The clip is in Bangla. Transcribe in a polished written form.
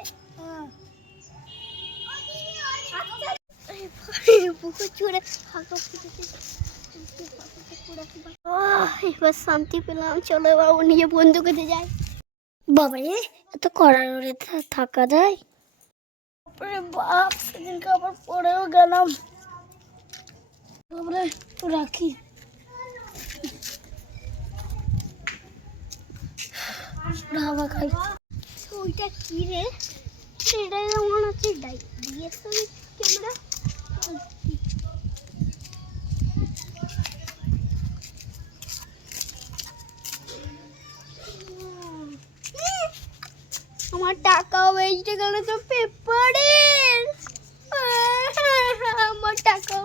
আছে। এবার শান্তি পেলাম। চলো এবার নিয়ে বন্ধু করতে যাই। বাবা রে, এত কড়া রোদে থাকা যায়? বাপ, সেদিনকে আবার পড়েও গেলাম। বাবারে, রাখি। হাওয়া খাই। ওইটা কি রে? সেটাই মনে হচ্ছে ডিএসএলআর ক্যামেরা। আমার টাকাও বেঁচে গেল তো পেপারের। আমার টাকাও